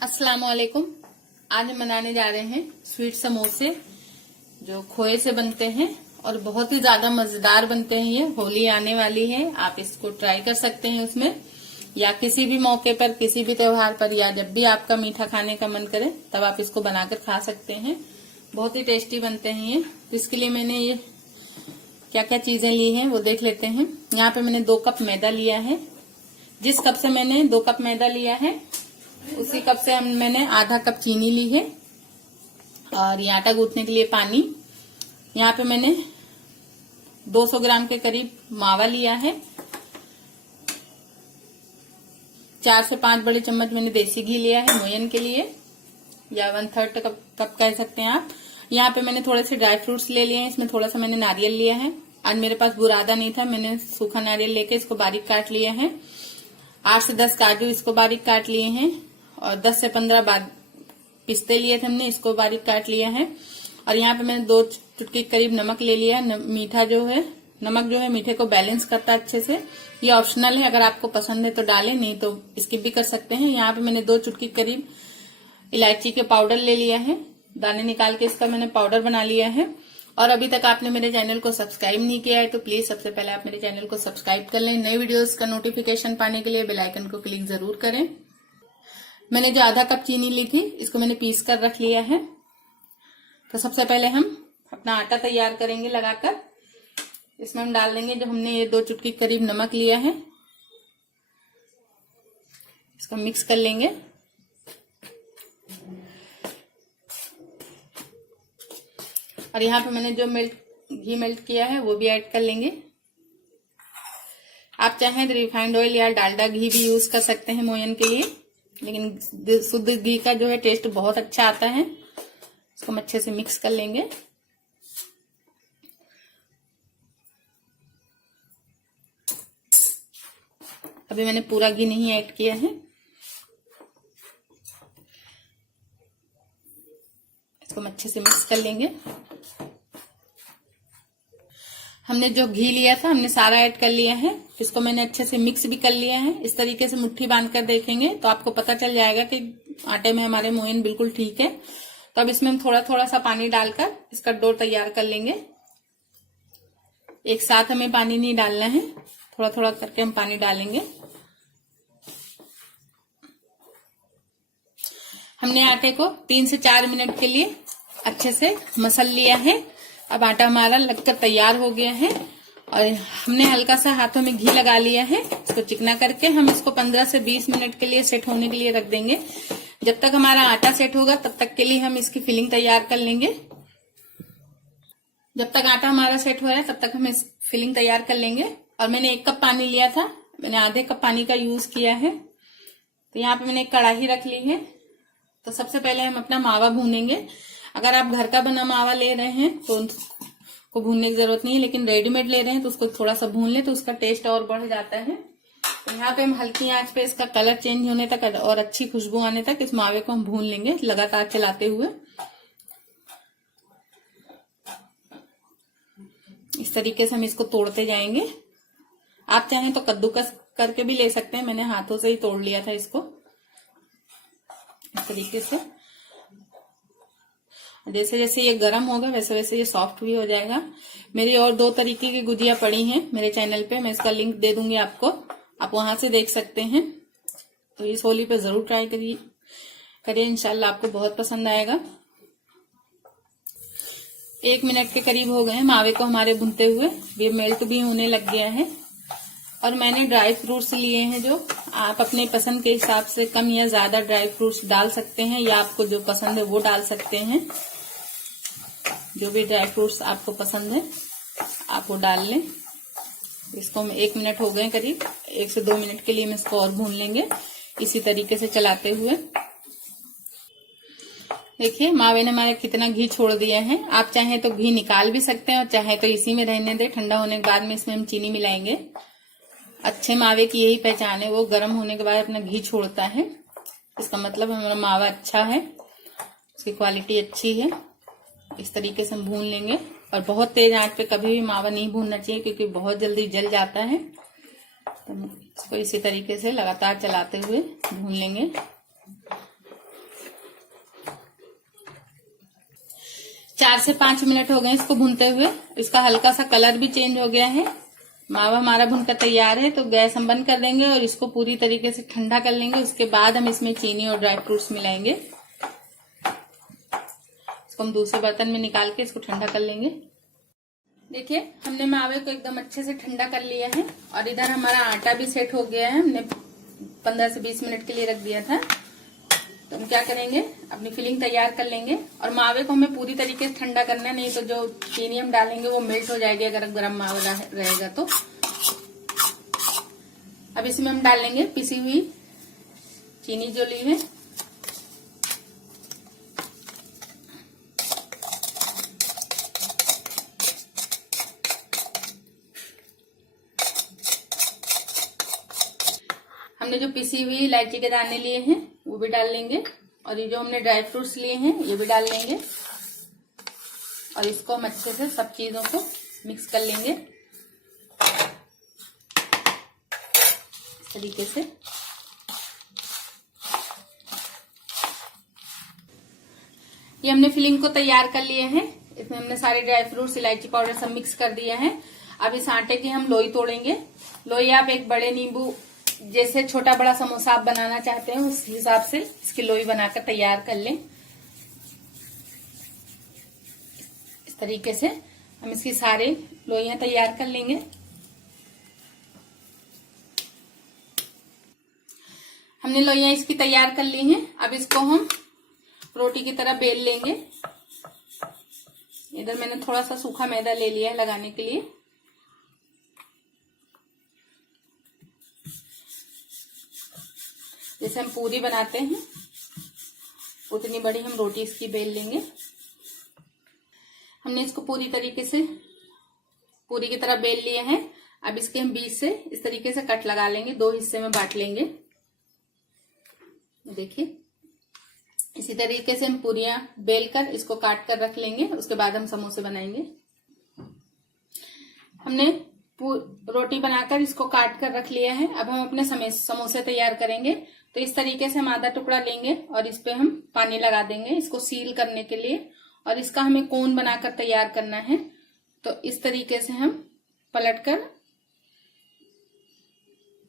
अस्सलाम वालेकुम। आज हम बनाने जा रहे हैं स्वीट समोसे जो खोए से बनते हैं और बहुत ही ज्यादा मजेदार बनते हैं। ये होली आने वाली है, आप इसको ट्राई कर सकते हैं उसमें, या किसी भी मौके पर, किसी भी त्योहार पर, या जब भी आपका मीठा खाने का मन करे तब आप इसको बनाकर खा सकते हैं। बहुत ही टेस्टी बनते हैं ये। तो इसके लिए मैंने ये क्या क्या चीजें ली हैं वो देख लेते हैं। यहाँ पे मैंने 2 कप मैदा लिया है। जिस कप से मैंने 2 कप मैदा लिया है उसी कप से मैंने आधा कप चीनी ली है। और ये आटा गूंथने के लिए पानी। यहाँ पे मैंने 200 ग्राम के करीब मावा लिया है। 4 से 5 बड़े चम्मच मैंने देसी घी लिया है मोयन के लिए, या 1/3 कप कह सकते हैं आप। यहाँ पे मैंने थोड़े से ड्राई फ्रूट्स ले लिए हैं। इसमें थोड़ा सा मैंने नारियल लिया है। आज मेरे पास बुरादा नहीं था, मैंने सूखा नारियल लेके इसको बारीक काट लिया है। 8 से 10 काजू इसको बारीक काट लिए हैं। और 10 से 15 पिस्ते लिए थे हमने, इसको बारीक काट लिया है। और यहाँ पे मैंने 2 चुटकी करीब नमक ले लिया। मीठा जो है, नमक जो है मीठे को बैलेंस करता है अच्छे से। ये ऑप्शनल है, अगर आपको पसंद है तो डालें, नहीं तो स्किप भी कर सकते हैं। यहाँ पे मैंने 2 चुटकी करीब इलायची के पाउडर ले लिया है। दाने निकाल के इसका मैंने पाउडर बना लिया है। और अभी तक आपने मेरे चैनल को सब्सक्राइब नहीं किया है तो प्लीज सबसे पहले आप मेरे चैनल को सब्सक्राइब कर लें। नए वीडियोस का नोटिफिकेशन पाने के लिए बेल आइकन को क्लिक जरूर करें। मैंने जो आधा कप चीनी ली थी इसको मैंने पीस कर रख लिया है। तो सबसे पहले हम अपना आटा तैयार करेंगे लगाकर। इसमें हम डाल देंगे जो हमने ये 2 चुटकी करीब नमक लिया है, इसको मिक्स कर लेंगे। और यहाँ पे मैंने जो घी मेल्ट किया है वो भी ऐड कर लेंगे। आप चाहें तो रिफाइंड ऑयल या डालडा घी भी यूज कर सकते हैं मोयन के लिए, लेकिन शुद्ध घी का जो है टेस्ट बहुत अच्छा आता है। इसको हम अच्छे से मिक्स कर लेंगे। अभी मैंने पूरा घी नहीं ऐड किया है। इसको हम अच्छे से मिक्स कर लेंगे। हमने जो घी लिया था हमने सारा ऐड कर लिया है। इसको मैंने अच्छे से मिक्स भी कर लिया है। इस तरीके से मुट्ठी बांध कर देखेंगे तो आपको पता चल जाएगा कि आटे में हमारे मोयन बिल्कुल ठीक है। तो अब इसमें हम थोड़ा थोड़ा सा पानी डालकर इसका डो तैयार कर लेंगे। एक साथ हमें पानी नहीं डालना है, थोड़ा थोड़ा करके हम पानी डालेंगे। हमने आटे को 3 से 4 मिनट के लिए अच्छे से मसल लिया है। अब आटा हमारा लगकर तैयार हो गया है। और हमने हल्का सा हाथों में घी लगा लिया है। इसको चिकना करके हम इसको 15 से 20 मिनट के लिए सेट होने के लिए रख देंगे। जब तक हमारा आटा सेट होगा तब तक के लिए हम इसकी फिलिंग तैयार कर लेंगे। जब तक आटा हमारा सेट हो रहा है तब तक हम इस फिलिंग तैयार कर लेंगे। और मैंने 1 कप पानी लिया था, मैंने आधे कप पानी का यूज किया है। तो यहाँ पे मैंने एक कढ़ाई रख ली है। तो सबसे पहले हम अपना मावा भूनेंगे। अगर आप घर का बना मावा ले रहे हैं तो उसको भूनने की जरूरत नहीं है, लेकिन रेडीमेड ले रहे हैं तो उसको थोड़ा सा भून ले तो उसका टेस्ट और बढ़ जाता है। तो यहाँ पे हम हल्की आंच पे इसका कलर चेंज होने तक और अच्छी खुशबू आने तक इस मावे को हम भून लेंगे लगातार चलाते हुए। इस तरीके से हम इसको तोड़ते जाएंगे। आप चाहें तो कद्दूकस करके भी ले सकते हैं, मैंने हाथों से ही तोड़ लिया था इसको इस तरीके से। जैसे जैसे ये गर्म होगा वैसे वैसे ये सॉफ्ट भी हो जाएगा। मेरी और 2 तरीके की गुजिया पड़ी हैं मेरे चैनल पे, मैं इसका लिंक दे दूंगी आपको, आप वहां से देख सकते हैं। तो इस होली पे जरूर ट्राई करिए, इंशाल्लाह आपको बहुत पसंद आएगा। 1 मिनट के करीब हो गए हैं मावे को हमारे भुनते हुए, ये मेल्ट भी होने लग गया है। और मैंने ड्राई फ्रूट्स लिए हैं, जो आप अपने पसंद के हिसाब से कम या ज्यादा ड्राई फ्रूट्स डाल सकते हैं, या आपको जो पसंद है वो डाल सकते हैं। जो भी ड्राई फ्रूट्स आपको पसंद है आप वो डाल लें। इसको 1 मिनट हो गए करीब, 1 से 2 मिनट के लिए हम इसको और भून लेंगे इसी तरीके से चलाते हुए। देखिए मावे ने हमारे कितना घी छोड़ दिया है। आप चाहें तो घी निकाल भी सकते हैं और चाहे तो इसी में रहने दें। ठंडा होने के बाद में इसमें हम चीनी मिलाएंगे। अच्छे मावे की यही पहचान है, वो गर्म होने के बाद अपना घी छोड़ता है। इसका मतलब हमारा मावा अच्छा है, उसकी क्वालिटी अच्छी है। इस तरीके से हम भून लेंगे। और बहुत तेज आंच पे कभी भी मावा नहीं भूनना चाहिए क्योंकि बहुत जल्दी जल जाता है। तो इसको इसी तरीके से लगातार चलाते हुए भून लेंगे। 4 से 5 मिनट हो गए इसको भूनते हुए। इसका हल्का सा कलर भी चेंज हो गया है। मावा हमारा भुनकर तैयार है। तो गैस हम बंद कर देंगे और इसको पूरी तरीके से ठंडा कर लेंगे। उसके बाद हम इसमें चीनी और ड्राई फ्रूट्स मिलाएंगे। इसको हम दूसरे बर्तन में निकाल के इसको ठंडा कर लेंगे। देखिए हमने मावे को एकदम अच्छे से ठंडा कर लिया है और इधर हमारा आटा भी सेट हो गया है। हमने 15 से 20 मिनट के लिए रख दिया था। तो हम क्या करेंगे, अपनी फिलिंग तैयार कर लेंगे। और मावे को हमें पूरी तरीके से ठंडा करना है, नहीं तो जो चीनी हम डालेंगे वो मेल्ट हो जाएगी अगर गर्म मावा रहेगा तो। अब इसमें हम डालेंगे पिसी हुई चीनी जो ली है। हमने जो पिसी हुई इलायची के दाने लिए हैं वो भी डाल लेंगे और ये जो हमने ड्राई फ्रूट्स लिए हैं ये भी डाल लेंगे और इसको हम अच्छे से सब चीजों को मिक्स कर लेंगे इस तरीके से। ये हमने फिलिंग को तैयार कर लिए हैं। इसमें हमने सारे ड्राई फ्रूट्स, इलायची पाउडर सब मिक्स कर दिया है। अब इस आटे की हम लोई तोड़ेंगे। लोई आप एक बड़े नींबू जैसे छोटा बड़ा समोसा आप बनाना चाहते हैं उस हिसाब से इसकी लोई बनाकर तैयार कर लें। इस तरीके से हम इसकी सारी लोइयां तैयार कर लेंगे। हमने लोइयां इसकी तैयार कर ली हैं। अब इसको हम रोटी की तरह बेल लेंगे। इधर मैंने थोड़ा सा सूखा मैदा ले लिया है लगाने के लिए। जैसे हम पूरी बनाते हैं उतनी बड़ी हम रोटी इसकी बेल लेंगे। हमने इसको पूरी तरीके से पूरी की तरह बेल लिया है। अब इसके हम बीच से इस तरीके से कट लगा लेंगे, 2 हिस्से में बांट लेंगे। देखिए इसी तरीके से हम पूरियां बेल कर इसको काट कर रख लेंगे। उसके बाद हम समोसे बनाएंगे। हमने रोटी बनाकर इसको काट कर रख लिया है। अब हम अपने समोसे तैयार करेंगे। तो इस तरीके से हम आधा टुकड़ा लेंगे और इस पे हम पानी लगा देंगे इसको सील करने के लिए। और इसका हमें कोन बनाकर तैयार करना है। तो इस तरीके से हम पलटकर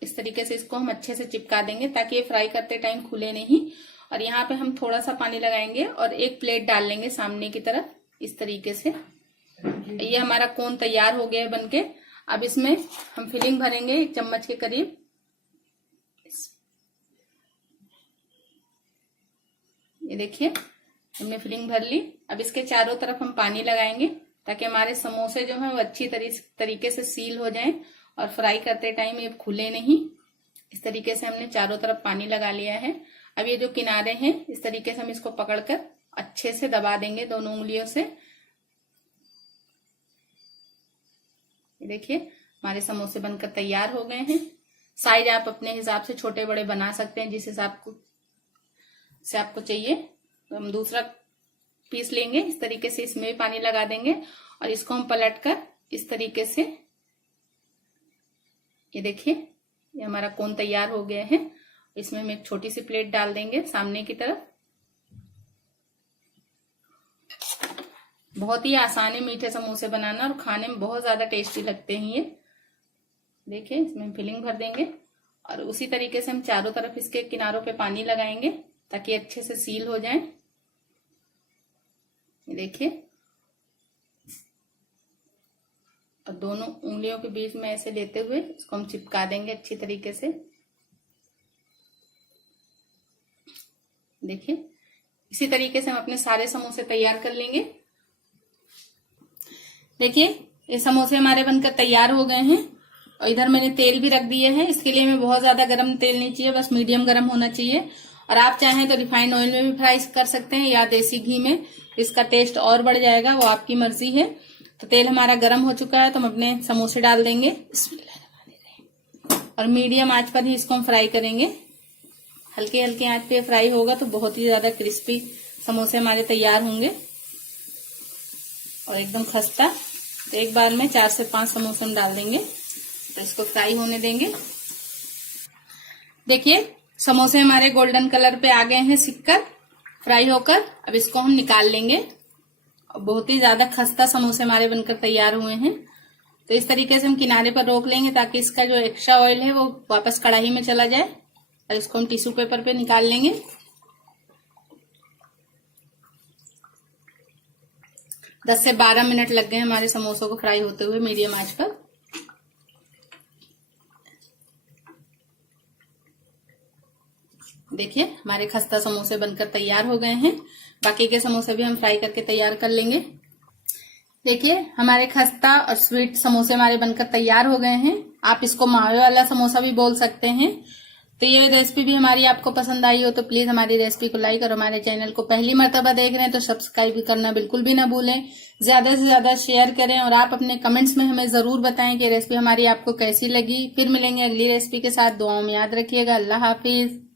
इस तरीके से इसको हम अच्छे से चिपका देंगे ताकि ये फ्राई करते टाइम खुले नहीं। और यहाँ पे हम थोड़ा सा पानी लगाएंगे और एक प्लेट डाल लेंगे सामने की तरफ इस तरीके से। ये हमारा कोन तैयार हो गया है बनके। अब इसमें हम फिलिंग भरेंगे 1 चम्मच के करीब। ये देखिए हमने फिलिंग भर ली। अब इसके चारों तरफ हम पानी लगाएंगे ताकि हमारे समोसे जो हैं वो अच्छी तरीके से सील हो जाएं और फ्राई करते टाइम ये खुले नहीं। इस तरीके से हमने चारों तरफ पानी लगा लिया है। अब ये जो किनारे हैं इस तरीके से हम इसको पकड़कर अच्छे से दबा देंगे दोनों उंगलियों से। ये देखिए हमारे समोसे बनकर तैयार हो गए हैं। साइज आप अपने हिसाब से छोटे बड़े बना सकते हैं जिस हिसाब से आपको चाहिए। तो हम दूसरा पीस लेंगे इस तरीके से, इसमें भी पानी लगा देंगे और इसको हम पलटकर इस तरीके से ये देखिए ये हमारा कोन तैयार हो गया है। इसमें हम एक छोटी सी प्लेट डाल देंगे सामने की तरफ। बहुत ही आसान है मीठे समोसे बनाना और खाने में बहुत ज्यादा टेस्टी लगते हैं ये। देखिए इसमें हम फिलिंग भर देंगे और उसी तरीके से हम चारों तरफ इसके किनारों पे पानी लगाएंगे ताकि अच्छे से सील हो जाए। ये देखिए और दोनों उंगलियों के बीच में ऐसे लेते हुए इसको हम चिपका देंगे अच्छी तरीके से। देखिए इसी तरीके से हम अपने सारे समोसे तैयार कर लेंगे। देखिए ये समोसे हमारे बनकर तैयार हो गए हैं और इधर मैंने तेल भी रख दिया है। इसके लिए हमें बहुत ज्यादा गर्म तेल नहीं चाहिए, बस मीडियम गर्म होना चाहिए। और आप चाहें तो रिफाइंड ऑयल में भी फ्राई कर सकते हैं या देसी घी में, इसका टेस्ट और बढ़ जाएगा, वो आपकी मर्जी है। तो तेल हमारा गर्म हो चुका है तो हम अपने समोसे डाल देंगे और मीडियम आंच पर ही इसको हम फ्राई करेंगे। हल्के हल्के आंच पे फ्राई होगा तो बहुत ही ज्यादा क्रिस्पी समोसे हमारे तैयार होंगे और एकदम खस्ता। तो एक बार में 4 से 5 समोसे हम डाल देंगे तो इसको फ्राई होने देंगे। देखिए समोसे हमारे गोल्डन कलर पे आ गए हैं सिककर फ्राई होकर। अब इसको हम निकाल लेंगे बहुत ही ज्यादा खस्ता समोसे हमारे बनकर तैयार हुए हैं। तो इस तरीके से हम किनारे पर रोक लेंगे ताकि इसका जो एक्स्ट्रा ऑयल है वो वापस कढ़ाई में चला जाए, और इसको हम टिश्यू पेपर पे निकाल लेंगे। दस से 12 मिनट लग गए हमारे समोसों को फ्राई होते हुए मीडियम आंच पर। देखिए हमारे खस्ता समोसे बनकर तैयार हो गए हैं। बाकी के समोसे भी हम फ्राई करके तैयार कर लेंगे। देखिए हमारे खस्ता और स्वीट समोसे हमारे बनकर तैयार हो गए हैं। आप इसको मावे वाला समोसा भी बोल सकते हैं। तो ये रेसिपी भी हमारी आपको पसंद आई हो तो प्लीज हमारी रेसिपी को लाइक और हमारे चैनल को पहली मर्तबा देख रहे हैं तो सब्सक्राइब भी करना बिल्कुल भी ना भूलें। ज्यादा से ज्यादा शेयर करें और आप अपने कमेंट्स में हमें जरूर बताएं कि रेसिपी हमारी आपको कैसी लगी। फिर मिलेंगे अगली रेसिपी के साथ। दुआओं में याद रखिएगा। अल्लाह हाफिज।